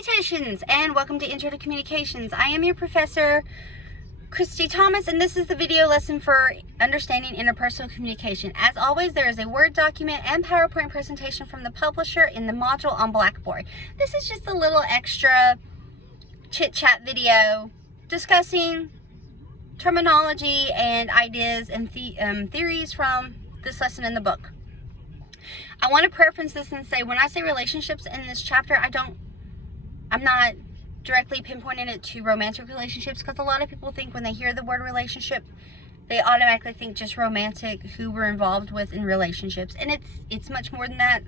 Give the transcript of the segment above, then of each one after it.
Salutations and welcome to Intro to Communications. I am your professor, Christy Thomas, and this is the video lesson for understanding interpersonal communication. As always, there is a Word document and PowerPoint presentation from the publisher in the module on Blackboard. This is just a little extra chit-chat video discussing terminology and ideas and theories from this lesson in the book. I want to preference this and say, when I say relationships in this chapter, I'm not directly pinpointing it to romantic relationships, because a lot of people think when they hear the word relationship, they automatically think just romantic, who we're involved with in relationships. And it's much more than that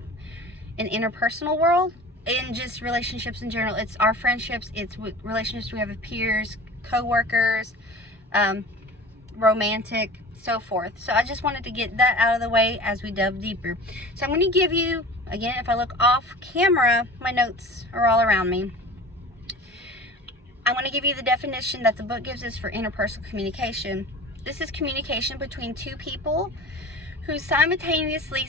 in interpersonal world, in just relationships in general. It's our friendships, it's relationships we have with peers, co-workers, romantic, so forth. So I just wanted to get that out of the way as we delve deeper. So I'm going to give you, again, if I look off camera, my notes are all around me. I want to give you the definition that the book gives us for interpersonal communication. This is communication between two people who simultaneously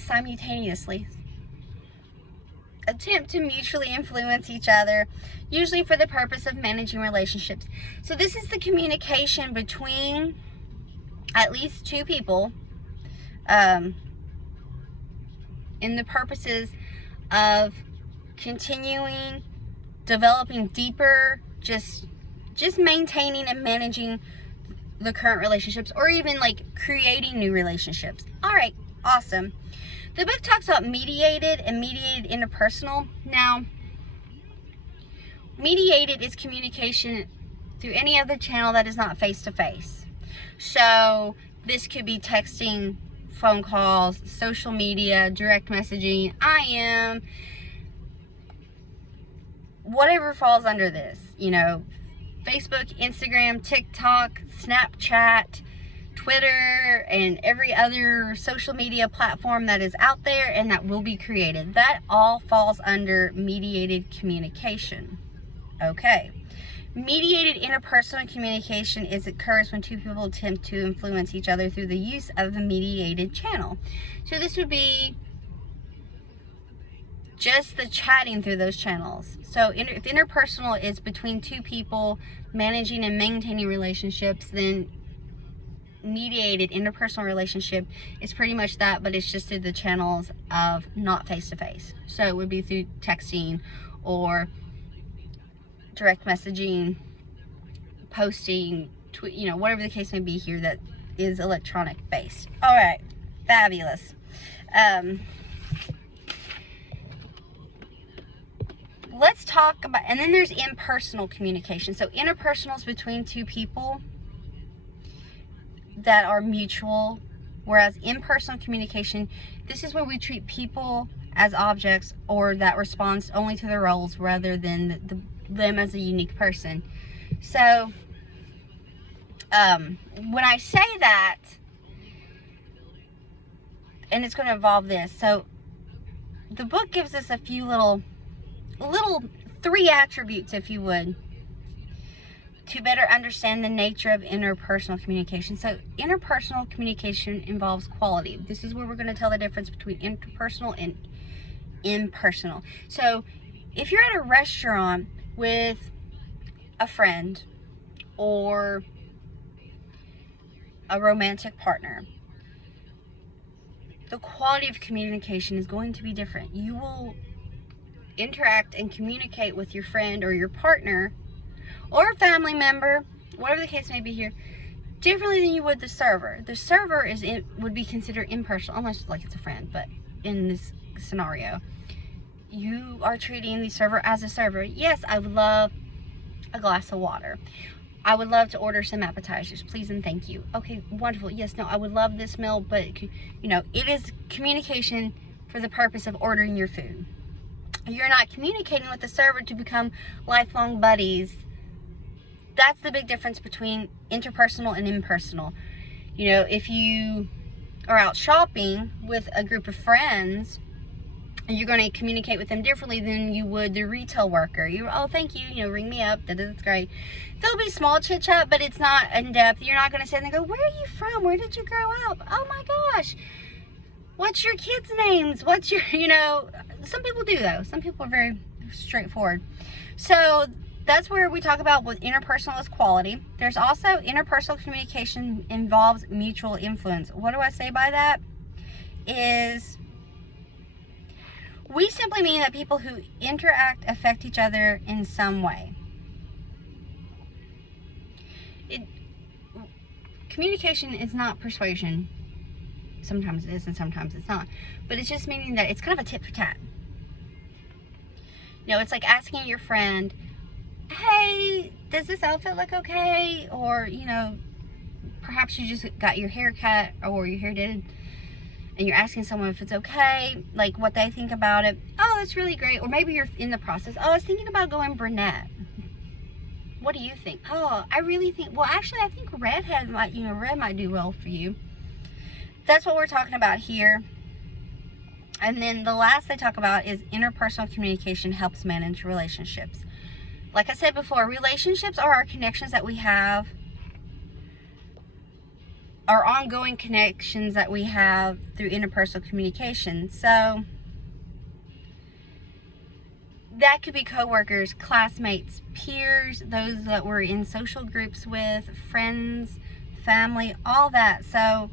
attempt to mutually influence each other, usually for the purpose of managing relationships. So this is the communication between at least two people in the purposes of continuing, developing deeper, just maintaining and managing the current relationships, or even like creating new relationships. All right, awesome. The book talks about mediated and mediated interpersonal. Now, mediated is communication through any other channel that is not face-to-face. So this could be texting, phone calls, social media, direct messaging, IM, whatever falls under this, you know, Facebook, Instagram, TikTok, Snapchat, Twitter, and every other social media platform that is out there and that will be created. That all falls under mediated communication. Okay. Mediated interpersonal communication occurs when two people attempt to influence each other through the use of the mediated channel. So this would be just the chatting through those channels. So if interpersonal is between two people managing and maintaining relationships, then mediated interpersonal relationship is pretty much that, but it's just through the channels of not face-to-face. So it would be through texting or direct messaging, posting, you know, whatever the case may be here that is electronic based. All right, fabulous. Let's talk about, and then there's impersonal communication. So interpersonal is between two people that are mutual, whereas impersonal communication, this is where we treat people as objects, or that responds only to their roles rather than them as a unique person. So when I say that, and it's going to involve this, so the book gives us a few little three attributes, if you would, to better understand the nature of interpersonal communication. So interpersonal communication involves quality. This is where we're going to tell the difference between interpersonal and impersonal. So if you're at a restaurant with a friend or a romantic partner, the quality of communication is going to be different. You will interact and communicate with your friend or your partner or a family member, whatever the case may be here, differently than you would the server. The server would be considered impersonal, unless like it's a friend, but in this scenario, you are treating the server as a server. Yes, I would love a glass of water. I would love to order some appetizers, please and thank you. Okay, wonderful. Yes, no, I would love this meal, but you know, it is communication for the purpose of ordering your food. You're not communicating with the server to become lifelong buddies. That's the big difference between interpersonal and impersonal. You know, if you are out shopping with a group of friends, you're going to communicate with them differently than you would the retail worker. Oh, thank you, you know, ring me up, that's great. There'll be small chit chat, but it's not in depth. You're not going to sit there and go, where are you from? Where did you grow up? Oh my gosh, what's your kids' names? What's your, you know, some people do though. Some people are very straightforward. So that's where we talk about what interpersonal is quality. There's also interpersonal communication involves mutual influence. What do I say by that? Is we simply mean that people who interact affect each other in some way. Communication is not persuasion. Sometimes it is and sometimes it's not. But it's just meaning that it's kind of a tit for tat. You know, it's like asking your friend, hey, does this outfit look okay? Or, you know, perhaps you just got your hair cut or your hair did, and you're asking someone if it's okay, like what they think about it. Oh, that's really great. Or maybe you're in the process. Oh, I was thinking about going brunette. What do you think? Oh, I really think, well, actually, I think redhead might, red might do well for you. That's what we're talking about here. And then the last they talk about is interpersonal communication helps manage relationships. Like I said before, relationships are our connections that we have, our ongoing connections that we have through interpersonal communication. So that could be coworkers, classmates, peers, those that we're in social groups with, friends, family, all that. So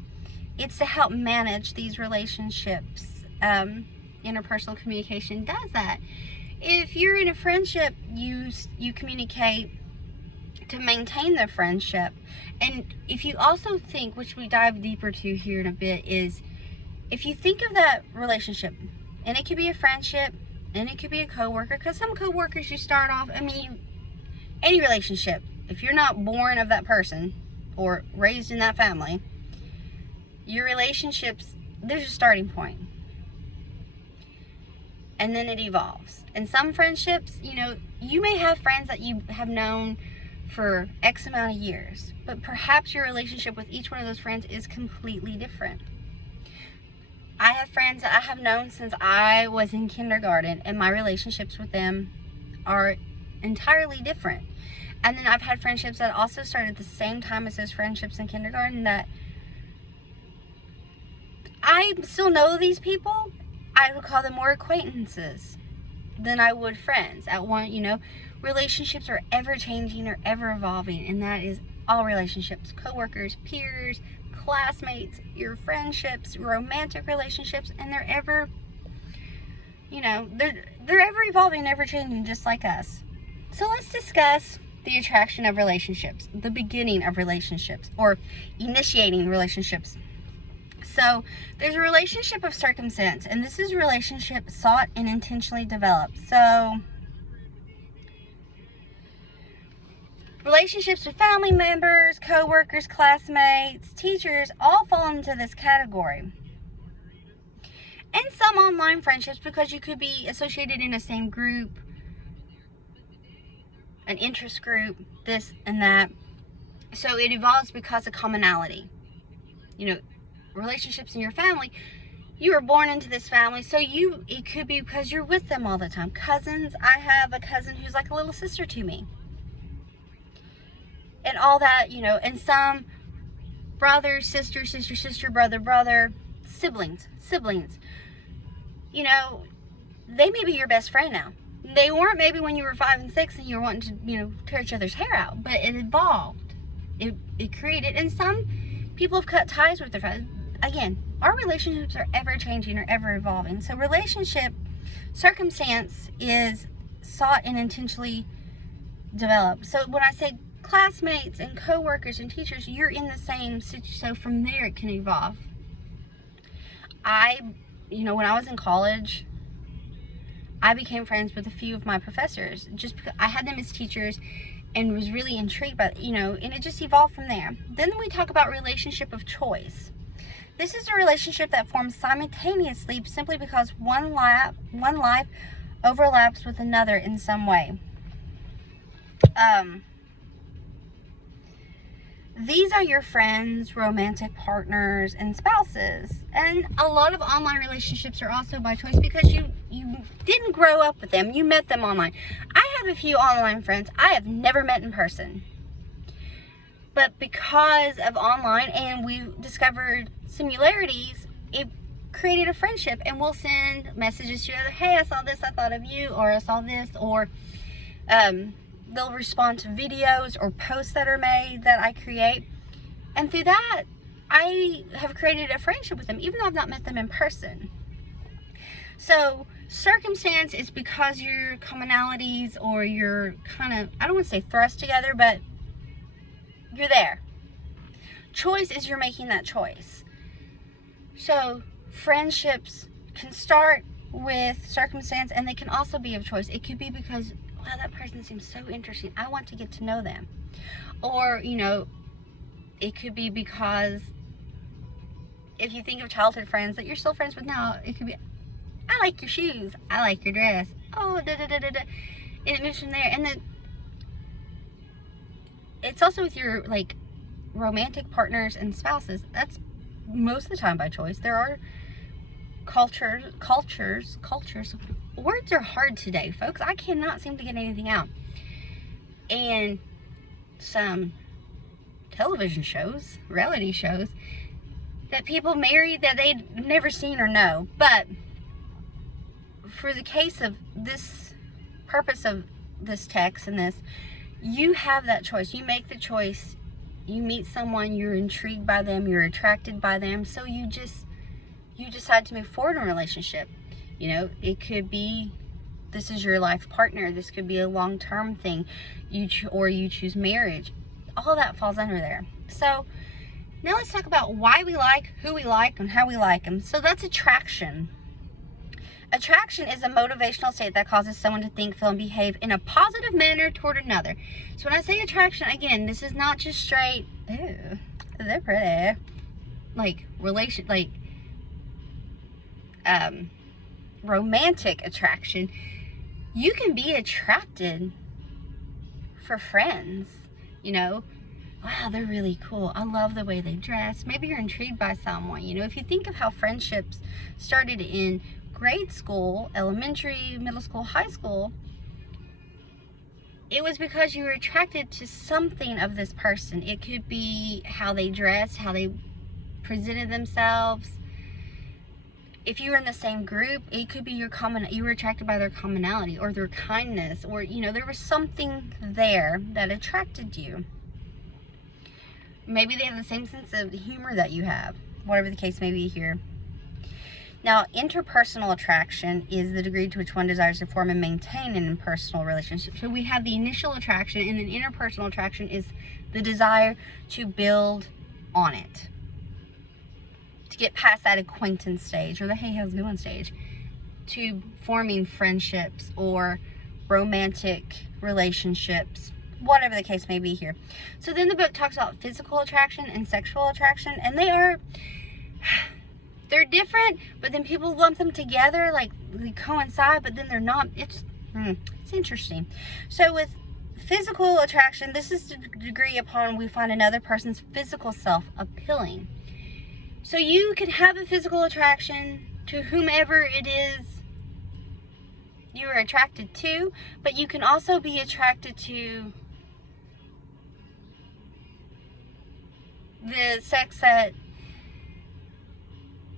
it's to help manage these relationships. Interpersonal communication does that. If you're in a friendship, you communicate to maintain the friendship. And if you also think, which we dive deeper to here in a bit, is if you think of that relationship, and it could be a friendship, and it could be a coworker, because some coworkers you start off, any relationship, if you're not born of that person or raised in that family, your relationships, there's a starting point. And then it evolves. And some friendships, you may have friends that you have known for X amount of years, but perhaps your relationship with each one of those friends is completely different. I have friends that I have known since I was in kindergarten, and my relationships with them are entirely different. And then I've had friendships that also started at the same time as those friendships in kindergarten that I still know these people. I would call them more acquaintances than I would friends. Relationships are ever changing or ever evolving, and that is all relationships, coworkers, peers, classmates, your friendships, romantic relationships, and they're ever, they're ever evolving, ever changing, just like us. So let's discuss the attraction of relationships, the beginning of relationships, or initiating relationships. So there's a relationship of circumstance, and this is a relationship sought and intentionally developed. So relationships with family members, co-workers, classmates, teachers, all fall into this category. And some online friendships, because you could be associated in the same group, an interest group, this and that. So it evolves because of commonality. Relationships in your family, you were born into this family, so it could be because you're with them all the time. Cousins, I have a cousin who's like a little sister to me. And all that, and some brother, sister, brother, siblings. They may be your best friend now. They weren't maybe when you were 5 and 6 and you were wanting to, tear each other's hair out, but it evolved. It created, and some people have cut ties with their friends. Again, our relationships are ever changing or ever evolving. So relationship circumstance is sought and intentionally developed. So when I say classmates and co-workers and teachers, you're in the same situation, so from there it can evolve. When I was in college, I became friends with a few of my professors just because I had them as teachers and was really intrigued by, and it just evolved from there. Then we talk about relationship of choice. This is a relationship that forms simultaneously simply because one life overlaps with another in some way. These are your friends, romantic partners, and spouses. And a lot of online relationships are also by choice because you didn't grow up with them. You met them online. I have a few online friends I have never met in person. But because of online and we discovered similarities, created a friendship, and we'll send messages to each other. Hey, I saw this, I thought of you, or I saw this, or they'll respond to videos or posts that are made that I create. And through that, I have created a friendship with them, even though I've not met them in person. So circumstance is because your commonalities, or your kind of, I don't want to say thrust together, but you're there. Choice is you're making that choice. So friendships can start with circumstance, and they can also be of choice. It could be because, wow, that person seems so interesting, I want to get to know them. Or, you know, it could be because if you think of childhood friends that you're still friends with now, it could be, I like your shoes, I like your dress, oh, da da da da da. And it moves from there. And then it's also with your, like, romantic partners and spouses. That's most of the time by choice. There are cultures. Words are hard today, folks. I cannot seem to get anything out. And some television shows, reality shows, that people marry that they'd never seen or know. But for the case of this purpose of this text and this, you have that choice. You make the choice. You meet someone, you're intrigued by them, you're attracted by them, so you decide to move forward in a relationship. You know, it could be this is your life partner. This could be a long-term thing. Or you choose marriage. All that falls under there. So now let's talk about why we like, who we like, and how we like them. So that's attraction. Attraction is a motivational state that causes someone to think, feel, and behave in a positive manner toward another. So when I say attraction, again, this is not just straight, ooh, they're pretty, like romantic attraction. You can be attracted for friends, you know. Wow, they're really cool. I love the way they dress. Maybe you're intrigued by someone. You know, if you think of how friendships started in grade school, elementary, middle school, high school, it was because you were attracted to something of this person. It could be how they dressed, how they presented themselves. If you were in the same group, it could be you were attracted by their commonality or their kindness, or, you know, there was something there that attracted you. Maybe they have the same sense of humor that you have, whatever the case may be here. Now, interpersonal attraction is the degree to which one desires to form and maintain an impersonal relationship. So we have the initial attraction, and then interpersonal attraction is the desire to build on it, to get past that acquaintance stage or the hey, how's it going stage, to forming friendships or romantic relationships, whatever the case may be here. So then the book talks about physical attraction and sexual attraction, and they're different, but then people lump them together, like they coincide, but then they're not. It's interesting. So with physical attraction, this is the degree upon we find another person's physical self appealing. So you can have a physical attraction to whomever it is you are attracted to, but you can also be attracted to the sex that,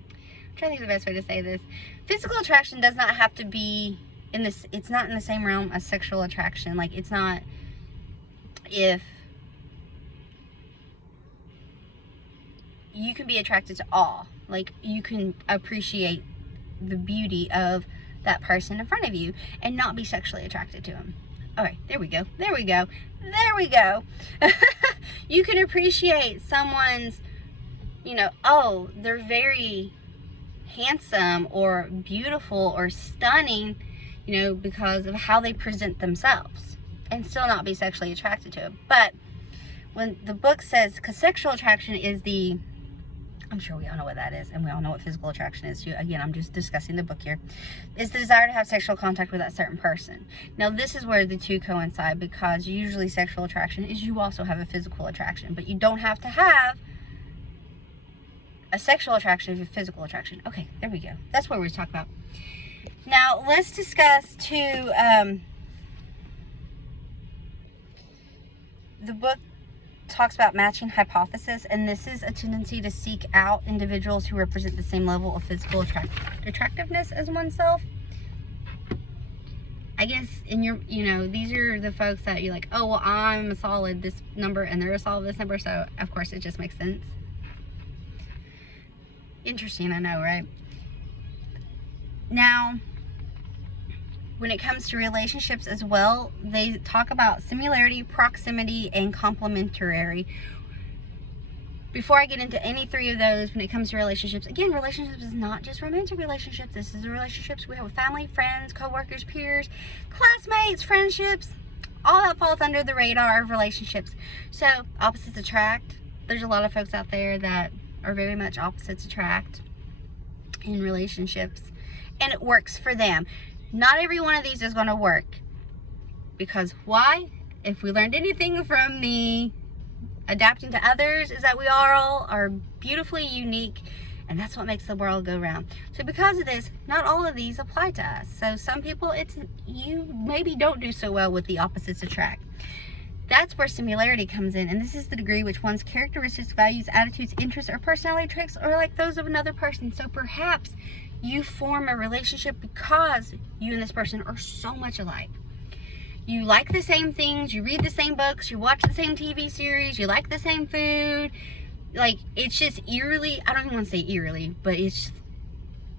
I'm trying to think of the best way to say this. Physical attraction does not have to be in this, it's not in the same realm as sexual attraction. Like, it's not if you can be attracted to all. Like, you can appreciate the beauty of that person in front of you and not be sexually attracted to him. All right, there we go. There we go. There we go. You can appreciate someone's, you know, oh, they're very handsome or beautiful or stunning, you know, because of how they present themselves, and still not be sexually attracted to them. But when the book says, because sexual attraction is the, I'm sure we all know what that is, and we all know what physical attraction is too. Again, I'm just discussing the book here. Is the desire to have sexual contact with that certain person. Now, this is where the two coincide, because usually sexual attraction is you also have a physical attraction, but you don't have to have a sexual attraction if you have physical attraction. Okay, there we go. That's what we're talking about. Now, let's discuss too, the book talks about matching hypothesis, and this is a tendency to seek out individuals who represent the same level of physical attractiveness as oneself. I guess in your, these are the folks that you're like, oh, well, I'm a solid this number and they're a solid this number, so of course it just makes sense. Interesting, I know, right? Now, when it comes to relationships as well, they talk about similarity, proximity, and complementary. Before I get into any three of those, when it comes to relationships, again, relationships is not just romantic relationships. This is the relationships we have with family, friends, co-workers, peers, classmates, friendships. All that falls under the radar of relationships. So, opposites attract. There's a lot of folks out there that are very much opposites attract in relationships. And it works for them. Not every one of these is going to work. Because why? If we learned anything from the adapting to others, is that we all are beautifully unique, and that's what makes the world go round. So because of this, not all of these apply to us. So some people, you maybe don't do so well with the opposites attract. That's where similarity comes in, and this is the degree which one's characteristics, values, attitudes, interests, or personality traits are like those of another person. So perhaps you form a relationship because you and this person are so much alike. You like the same things, you read the same books, you watch the same TV series, you like the same food. Like, it's just eerily, I don't even want to say eerily, but it's,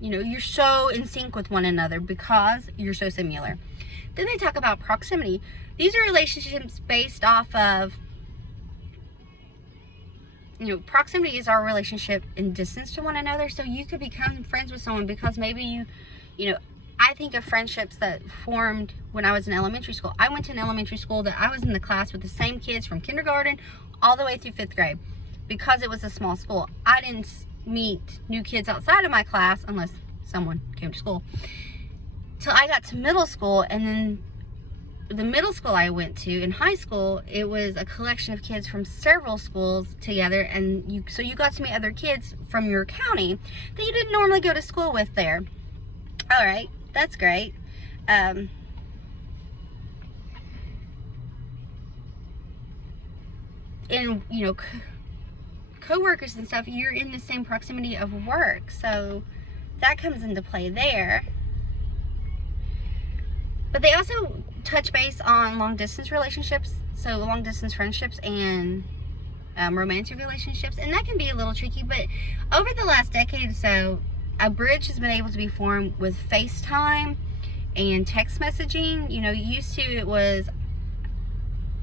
you're so in sync with one another because you're so similar. Then they talk about proximity. These are relationships based off of, proximity is our relationship in distance to one another. So you could become friends with someone because maybe I think of friendships that formed when I was in elementary school. I went to an elementary school that I was in the class with the same kids from kindergarten all the way through 5th grade. Because it was a small school, I didn't meet new kids outside of my class unless someone came to school till I got to middle school. And then the middle school I went to in high school, it was a collection of kids from several schools together, and so you got to meet other kids from your county that you didn't normally go to school with there. All right, that's great. And co-workers and stuff, you're in the same proximity of work, so that comes into play there. But they also touch base on long distance relationships, so long distance friendships and romantic relationships, and that can be a little tricky. But over the last decade or so, a bridge has been able to be formed with FaceTime and text messaging. Used to it was,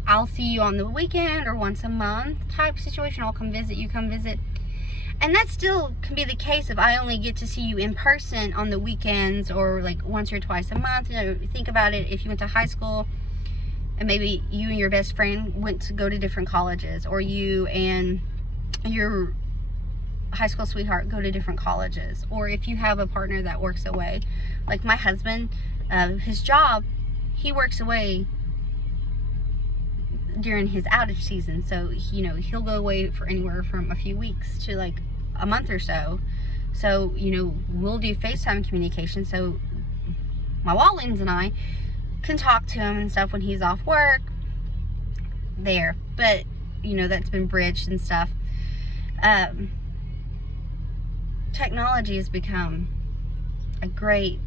I'll see you on the weekend or once a month type situation. I'll come visit, you come visit. And that still can be the case if I only get to see you in person on the weekends or like once or twice a month. Think about it, if you went to high school and maybe you and your best friend went to go to different colleges, or you and your high school sweetheart go to different colleges, or if you have a partner that works away. Like my husband, his job, he works away during his outage season, so he'll go away for anywhere from a few weeks to like a month or so. So we'll do FaceTime communication, so my Wallings and I can talk to him and stuff when he's off work there. But that's been bridged and stuff. Technology has become a great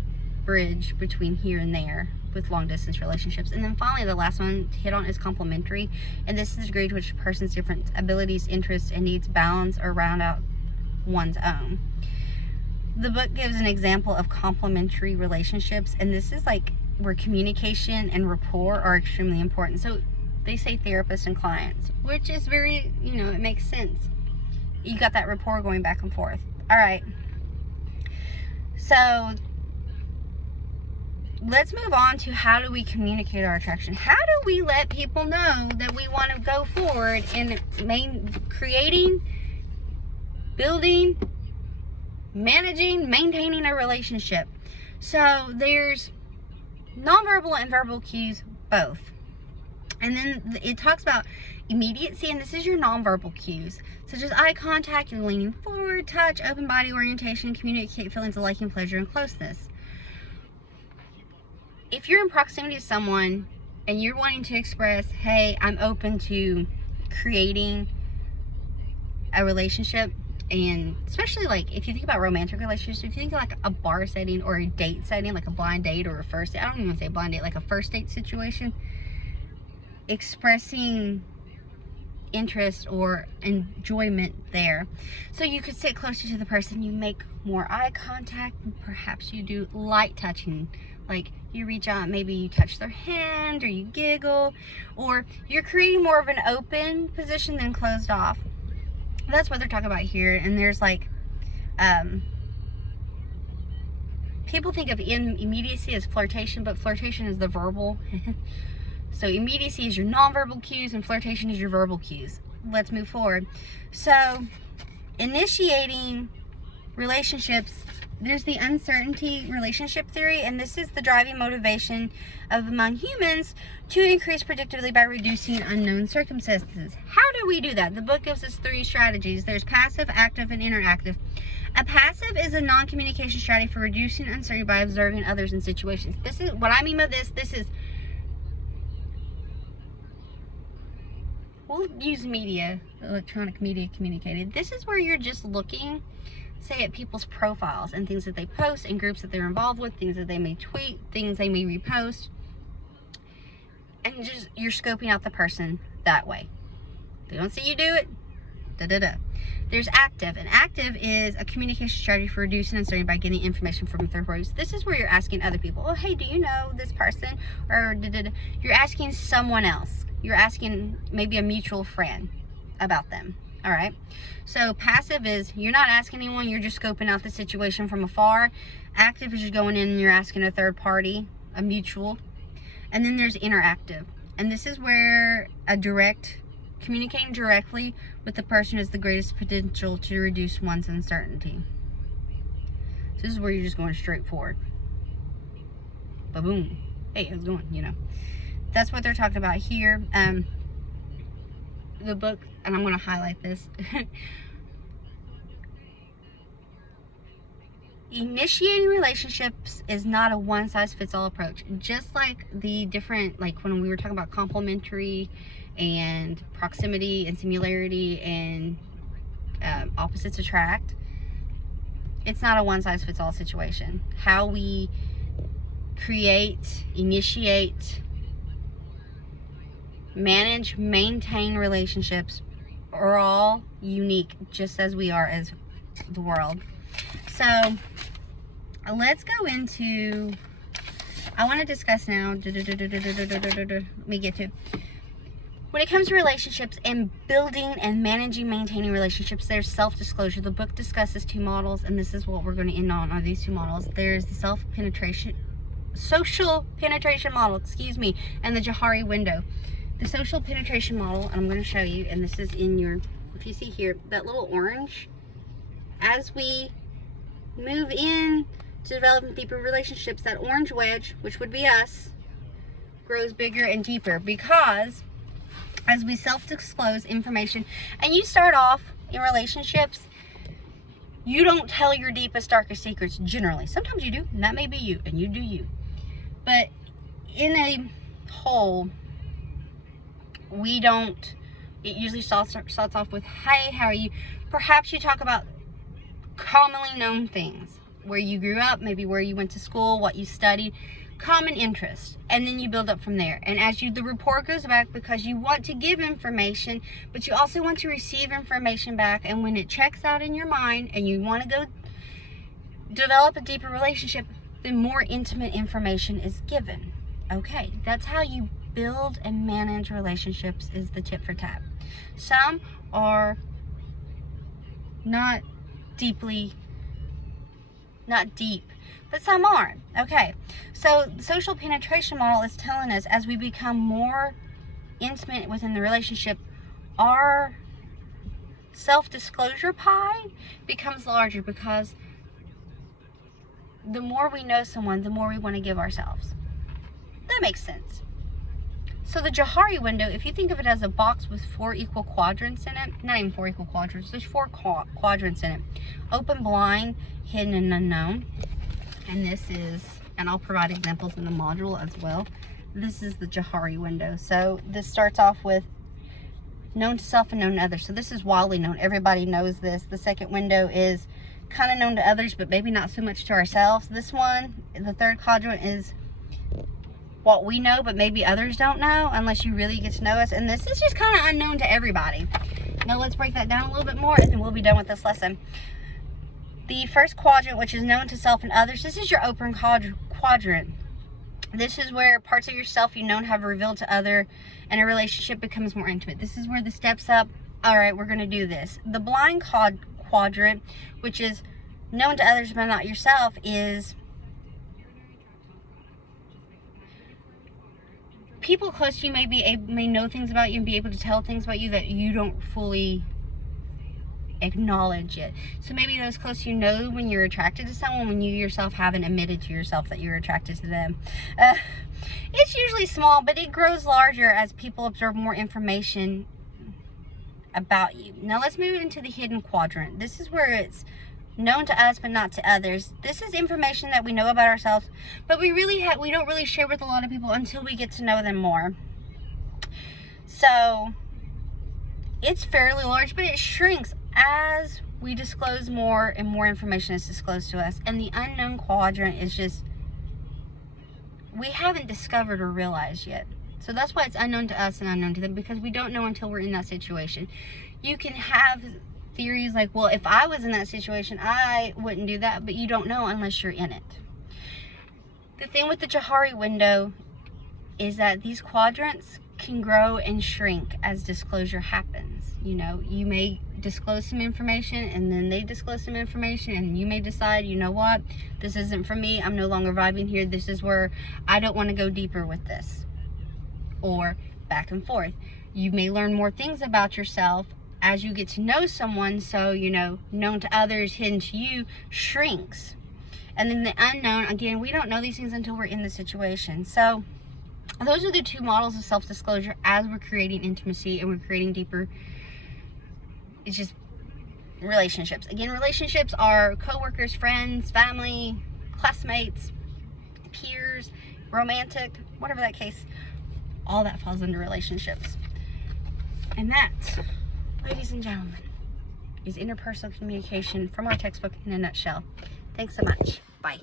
bridge between here and there with long distance relationships. And then finally, the last one to hit on is complementary, and this is the degree to which a person's different abilities, interests, and needs balance or round out one's own. The book gives an example of complementary relationships, and this is like where communication and rapport are extremely important. So they say therapists and clients, which is very, it makes sense. You got that rapport going back and forth. All right, so let's move on to how do we communicate our attraction. How do we let people know that we want to go forward in creating, building, managing, maintaining a relationship? So there's nonverbal and verbal cues both. And then it talks about immediacy, and this is your nonverbal cues, such as eye contact, you're leaning forward, touch, open body orientation, communicate feelings of liking, pleasure, and closeness. If you're in proximity to someone and you're wanting to express, hey, I'm open to creating a relationship. And especially like if you think about romantic relationships, if you think of like a bar setting or a date setting, like a blind date or a first date, I don't even say blind date, like a first date situation, expressing interest or enjoyment there. So you could sit closer to the person, you make more eye contact, and perhaps you do light touching, like you reach out, maybe you touch their hand or you giggle, or you're creating more of an open position than closed off. That's what they're talking about here. And there's like people think of immediacy as flirtation, but flirtation is the verbal. So immediacy is your nonverbal cues and flirtation is your verbal cues. Let's move forward. So initiating relationships, there's the uncertainty relationship theory, and this is the driving motivation of among humans to increase predictably by reducing unknown circumstances. How do we do that? The book gives us 3 strategies. There's passive, active, and interactive. A passive is a non-communication strategy for reducing uncertainty by observing others in situations. This is what I mean by this. This is, we'll use media, electronic media communicated. This is where you're just looking, say, at people's profiles and things that they post and groups that they're involved with, things that they may tweet, things they may repost, and just you're scoping out the person that way. They don't see you do it. There's active, and active is a communication strategy for reducing uncertainty by getting information from third parties. This is where you're asking other people, oh hey, do you know this person? Or you're asking someone else. You're asking maybe a mutual friend about them. All right. So passive is you're not asking anyone, you're just scoping out the situation from afar. Active is you're going in and you're asking a third party, a mutual. And then there's interactive. And this is where communicating directly with the person is the greatest potential to reduce one's uncertainty. So this is where you're just going straight forward. Ba-boom. Hey, how's it going? You know. That's what they're talking about here. The book, and I'm going to highlight this. Initiating relationships is not a one-size-fits-all approach. Just like the different, like when we were talking about complementary and proximity and similarity and opposites attract, it's not a one-size-fits-all situation. How we create, initiate, manage, maintain relationships are all unique, just as we are as the world. So let's go into, I want to discuss now, let me get to, when it comes to relationships and building and managing, maintaining relationships, there's self-disclosure. The book discusses 2 models, and this is what we're going to end on, are these 2 models. There's the social penetration model, and the Johari window. The social penetration model, and I'm going to show you, and this is in your, if you see here, that little orange, as we move in to developing deeper relationships, that orange wedge, which would be us, grows bigger and deeper, because as we self-disclose information, and you start off in relationships, you don't tell your deepest, darkest secrets generally. Sometimes you do, and that may be you, and you do you. But in a whole, we don't, it usually starts off with, hey, how are you? Perhaps you talk about commonly known things, where you grew up, maybe where you went to school, what you studied, common interest, and then you build up from there. And as the rapport goes back, because you want to give information, but you also want to receive information back, and when it checks out in your mind and you want to go develop a deeper relationship, then more intimate information is given. Okay, that's how you build and manage relationships, is the tip for tat. Some are not deep, but some aren't. Okay, so the social penetration model is telling us as we become more intimate within the relationship, our self-disclosure pie becomes larger, because the more we know someone, the more we want to give ourselves. That makes sense. So the Johari window, if you think of it as a box with 4 equal quadrants in it, not even 4 equal quadrants, there's 4 quadrants in it. Open, blind, hidden, and unknown. And this is, and I'll provide examples in the module as well. This is the Johari window. So this starts off with known to self and known to others. So this is widely known. Everybody knows this. The second window is kind of known to others, but maybe not so much to ourselves. This one, the third quadrant, is what we know, but maybe others don't know unless you really get to know us. And this is just kind of unknown to everybody. Now let's break that down a little bit more and then we'll be done with this lesson. The first quadrant, which is known to self and others, this is your open quadrant. This is where parts of yourself you know have revealed to other, and a relationship becomes more intimate. This is where the steps up, all right, we're going to do this. The blind quadrant, which is known to others but not yourself, is people close to you may know things about you and be able to tell things about you that you don't fully acknowledge it. So maybe those close to you know when you're attracted to someone, when you yourself haven't admitted to yourself that you're attracted to them. It's usually small, but it grows larger as people absorb more information about you. Now let's move into the hidden quadrant. This is where it's known to us but not to others. This is information that we know about ourselves, but we don't really share with a lot of people until we get to know them more. So it's fairly large, but it shrinks as we disclose more and more information is disclosed to us. And the unknown quadrant is just, we haven't discovered or realized yet. So that's why it's unknown to us and unknown to them, because we don't know until we're in that situation. You can have theories like, well, if I was in that situation, I wouldn't do that, but you don't know unless you're in it. The thing with the Johari window is that these quadrants can grow and shrink as disclosure happens. You know, you may disclose some information and then they disclose some information and you may decide, you know what, this isn't for me, I'm no longer vibing here, this is where I don't want to go deeper with this, or back and forth. You may learn more things about yourself as you get to know someone, so, you know, known to others, hidden to you, shrinks. And then the unknown, again, we don't know these things until we're in the situation. So those are the two models of self-disclosure as we're creating intimacy and we're creating deeper, it's just relationships. Again, relationships are co-workers, friends, family, classmates, peers, romantic, whatever that case, all that falls under relationships. And that, ladies and gentlemen, is interpersonal communication from our textbook in a nutshell. Thanks so much. Bye.